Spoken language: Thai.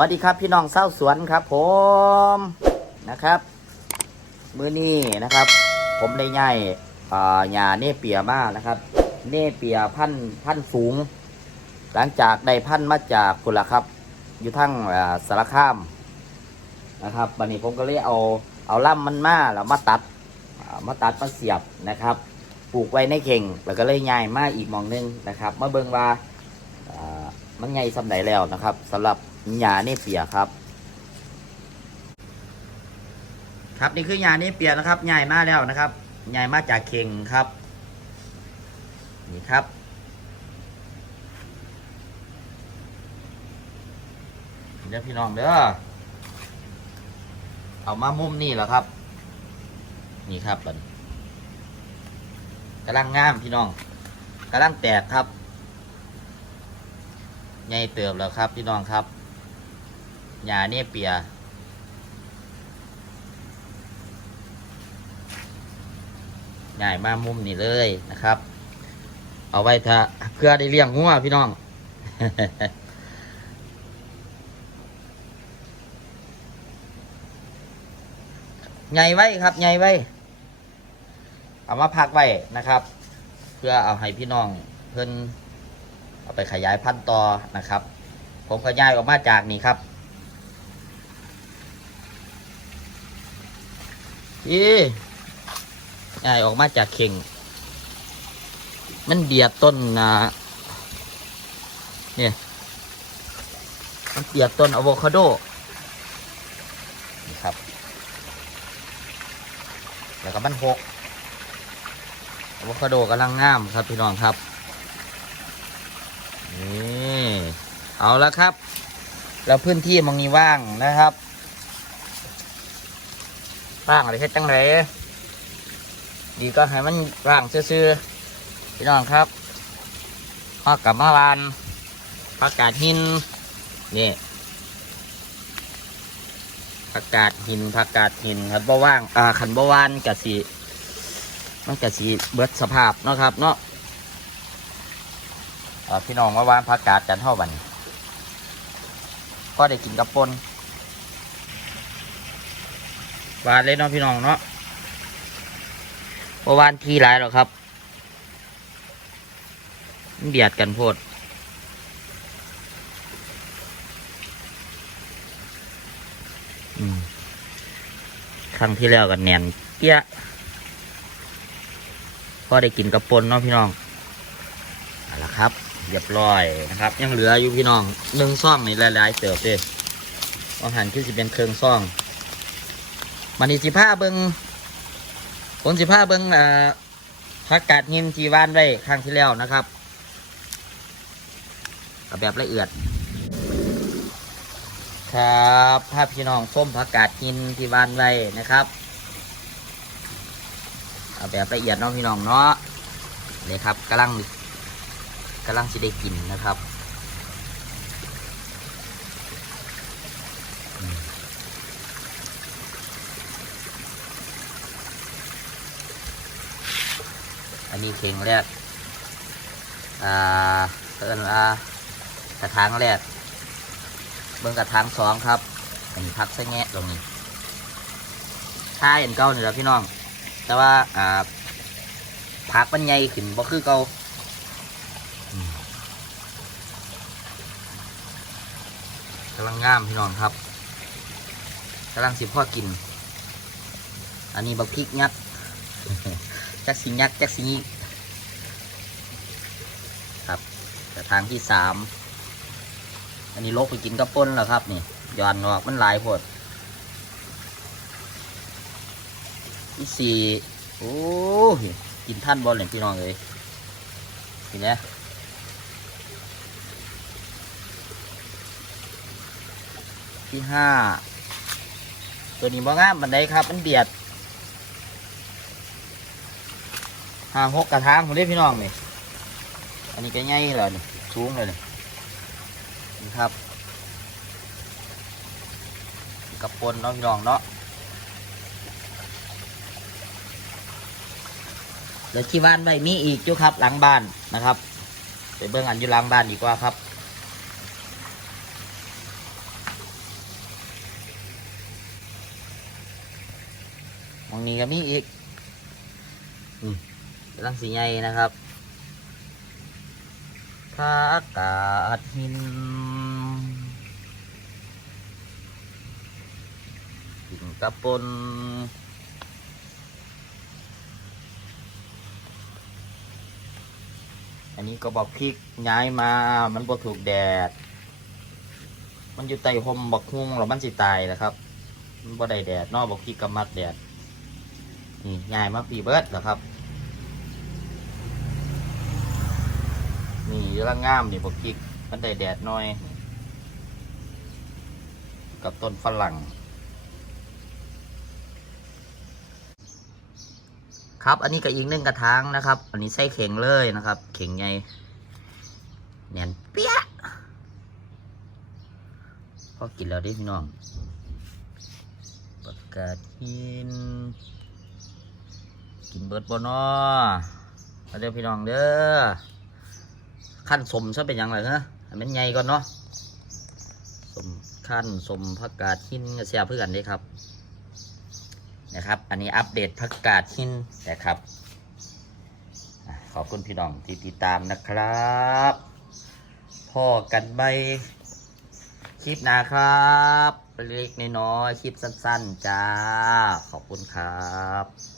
สวัสดีครับพี่น้องเศร้าสวนครับ ผมนะครับมือนี้นะครับ ผมได้ย่ายอ่าหญ้าเนเปียมานะครับ เนเปียพันธ์พันธ์สูง หลังจากได้พันธ์มาจากคุณละครับ อยู่ทั้งสารคามนะครับวันนี้ผมก็เลยเอาเอาล่ำมันมาแล้วมาตัดมาตัดมาเสียบนะครับ ปลูกไว้ในเข่งแล้วก็เลยย้ายมาอีกมองหนึงนะครับมาเบิงว่า มันใหญ่สำไหนแล้วนะครับสำหรับหญ้าเนเปียครับ ครับนี่คือหญ้าเนเปียนะครับใหญ่มากแล้วนะครับใหญ่มากจากเข่งครับ นี่ครับเดี๋ยวพี่น้องเด้อเอามามุมนี่แหละครับ นี่ครับบัดนกำลังงามพี่น้องกำลังแตกครับ ใหญ่เติบแล้วครับพี่น้องครับหญ้าเนี่ยเปียใหญ่มามุมนี่เลยนะครับ เอาไว้ถ้าเพื่อได้เลี้ยงงัวพี่น้องใหญ่ไว้ครับใหญ่ไว้ เอามาพักไว้นะครับ เพื่อเอาให้พี่น้องเพิ่น เอาไปขยายพันธุ์ต่อนะครับ ผมก็ย้ายออกมาจากนี่ครับอีย้ายออกมาจากเข่ง มันเดียดต้นนะเนี่ยมันเดียดต้นอะโวคาโดนี่ครับ แล้วก็มันหกอะโวคาโดกำลังงามครับพี่น้องครับ นี่ เอาละครับ แล้วพื้นที่มองนี้ว่างนะครับว่างอะไรแค่จังไรดีก็ให้มันว่างซื่อๆพี่น้องครับพอกับมาวานผักกาดหินนี่ผักกาดหินผักกาดหินครับบ่ว่างอ่าขันบ่วานกะสีมันกะสีเบิดสภาพเนาะครับเนาะอ่าพี่น้องว่าวานผักกาดกันเท่าบัด นก็ได้กินกับปนหวานเลยเนาะพี่น้องเนาะบ่วานทีหลายหรอกครับเบียดกันโพดครั้งที่แล้วกันแนนเกี้ยก็ได้กินกระปนเนาะพี่น้อง เรียบร้อยนะครับ ยังเหลืออยู่พี่น้องหนึ่งซ่องนี่หลายๆเติบเลยอาหารคือสิเป็นเครื่องซ่องมันนี่สิผ้าเบิงผลสิผ้าเบิงเอ่อผักกาดหิมที่ว่านไว้ครั้งที่แล้วนะครับเอาแบบละเอียด ครับภาพพี่น้องส้มผักกาดหินที่บ้านไว้นะครับเอาแบบละเอียดเนาะพี่น้องเนาะนี่ครับกำลัง กำลังจะได้กินนะครับอันนี้เข่งแรกอ่าเอินอ่ากระถางแรก เบิ่งกระถางสองครับ อันนี้พักซะแงะตรงนี้ถ้าเห็นเก่านี่แหละพี่น้อง แต่ว่าอ่าพักมันใหญ่ขึ้นบ่คือเก่าอืมกำ ลังงามพี่น้องครับกำลังสิพ่อกิน อันนี้บักพริกยักษ์จักสิยักษ์จักสิงี้ครับกระถางที่สามอันนี้ลกไปกินกระป้นแล้วครับนี่ย้อนออกมันหลายพดที่สี่โอ้ยกินท่านบอลเลยพี่น้องเลยทีนี้ ที่ห้าตัวนี้บ่งามบันไดครับ มันเบียดห้าหกกระถางผมเรียกพี่น้องนี่อันนี้ก็ใหญ่เลยนี่สูงเลยนี่นี่ครับกับปนเน้องพี่น้องเนาะเดี๋ยวที่บ้านไว้มีอีกจุครับหลังบ้านนะครับ ไปเบิ่งอันอยู่หลังบ้านดีกว่าครับ ม องนี้ก็มีอีกนี่กำลังสีใหญ่นะครับพระอากาศหินกินกระปนอันนี้ก็บอกพริกย้ายมา มันบ่ถูกแดด มันอยู่ใต้ห่มบักฮุงแล้วมันสิตายนะครับ มันบ่ได้แดดเนอกบอกพริกกำมักแดด นี่ย้ายมาปีเบิร์ดเหรอครับ นี่ยล่างงามนี่บอกพริกมันได้แดดหน่อย กับต้นฝรั่ง ครับอันนี้ก็อีกหนึ่งกระถางนะครับ อันนี้ใส่เข่งเลยนะครับ เข่งใหญ่แน่นเปี้ยพอกินแล้วดิพี่น้องประกาศหิน กินเบิดบ่นอมาเด้อพี่น้องเด้อขั้นสมซะเป็นยังไงฮะให้มันใหญ่ก่อนเนาะสมขั้นสมผักกาดหินก็เสียเพื่อนเด้ครับ นะครับ อันนี้อัปเดตผักกาดหินนะครับขอบคุณพี่น้องที่ติดตามนะครับพ่อกันใบคลิปหนะครับเล็กน้อยคลิปสั้น ๆ จ้า ขอบคุณครับ